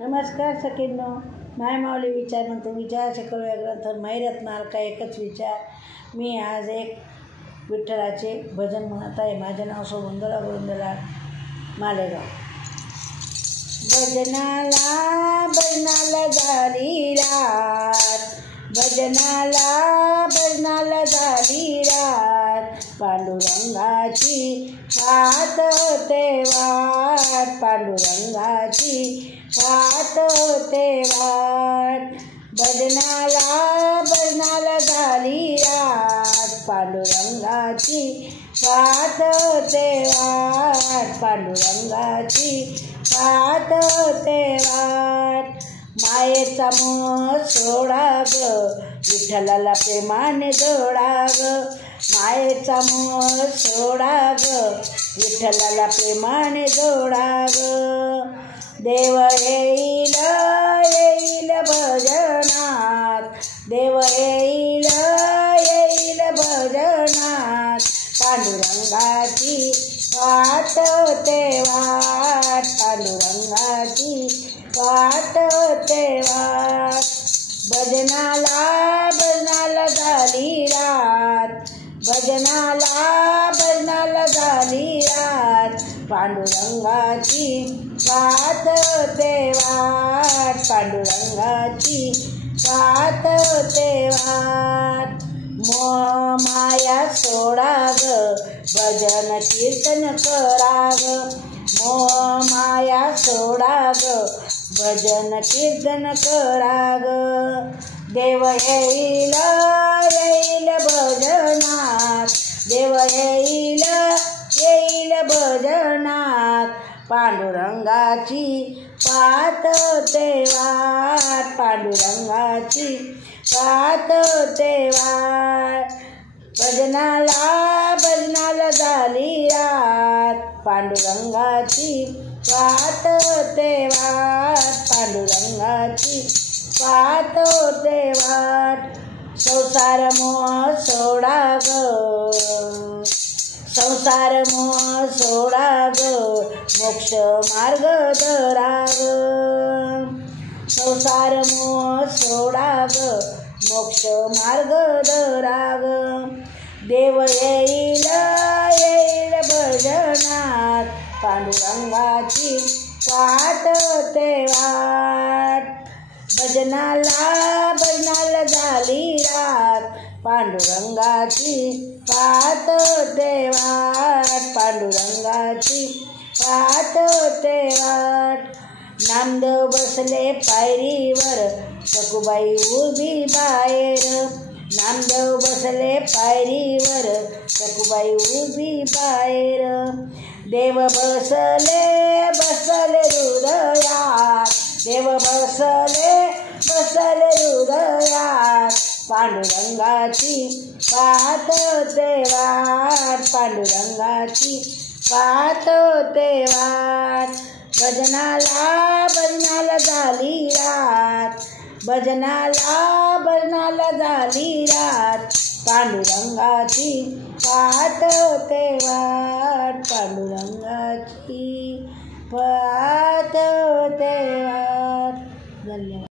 नमस्कार सखींनो, माय माऊली विचार म्हणतो विचार करूया ग्रंथ महिरत्नाल का एकच विचार. मी आज एक विठ्ठलाचे भजन म्हणत आहे. माझे नाव सोबंदरा गोविंदला मालेगाव. भजनाला झाली रात, भजनाला झाली रात, पांडुरंगाची पाहत होते वाट, पांडुरंगाची पाहत होते वाट. भजनाला झाली रात, पांडुरंगाची पाहत होते वाट, पांडुरंगाची पाहत होते वाट. मायेचा मोह सोडा ग, विठ्ठलाला प्रेमाने जोडा ग. मायेचा मोह सोडा ग, विठ्ठलाला प्रेमाने जोडा ग. देव येईल येईल भजनात, देव येईल येईल भजनात, पांडुरंगाची पाहत होते वाट, पांडुरंगाची पाहत होते वाट. भजनाला झाली रात, भजनाला झाली रात, पांडुरंगाची पाहत होते वाट, पांडुरंगाची पाहत होते वाट. मोह माया सोडा ग, भजन कीर्तन करा ग. मोह माया सोडा ग, भजन कीर्तन करा ग. देव येईल येईल भजनात, देव येईल येईल भजनात, पांडुरंगाची पाहत होते वाट, पांडुरंगाची पाहत होते वाट. भजनाला झाली रात, पांडुरंगाची पाहत होते वाट, पांडुरंगाची पाहत होते वाट. संसार मोह सोडा ग, संसार मोह सोडा ग, मोक्ष मार्ग धरा ग. संसार मोह सोडा ग, मोक्ष मार्ग धरा ग. देव येईल येईल भजनात, पांडुरंगाची पाहत होते वाट. भजनाला झाली रात, पांडुरंगाची पाहत होते वाट, पांडुरंगाची पाहत होते वाट. नामदेव बसले पायरीवर, सखुबाई उभी बाहेर. नामदेव बसले पायरीवर, सखुबाई उभी बाहेर. देव बसले हृदयात, देव बसले हृदयात, पांडुरंगाची पाहत होते वाट, पांडुरंगाची पाहत होते वाट. भजनाला झाली रात, भजनाला झाली रात, पांडुरंगाची पाहत होते वाट, पांडुरंगाची पाहत होते वाट. धन्यवाद.